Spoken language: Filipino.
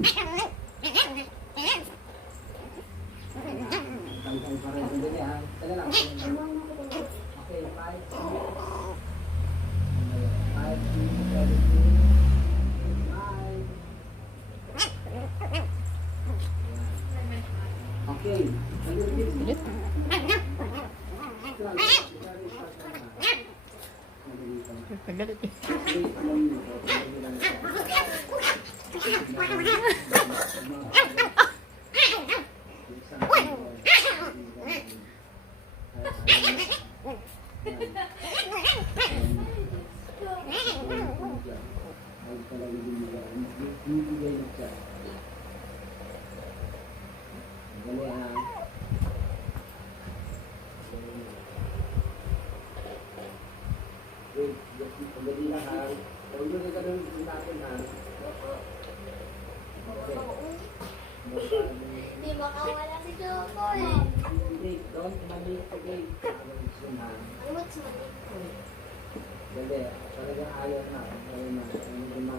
Tangkang pa rin. Hindi niya. Tala lang. Okay, 5. 5, 5. Okay. Ulit. Pagalit eh. Hindi makawala si Choco eh. Don't mali again. Ano what's mali? Dali, talaga ayaw na. Ayaw na. Ayaw na.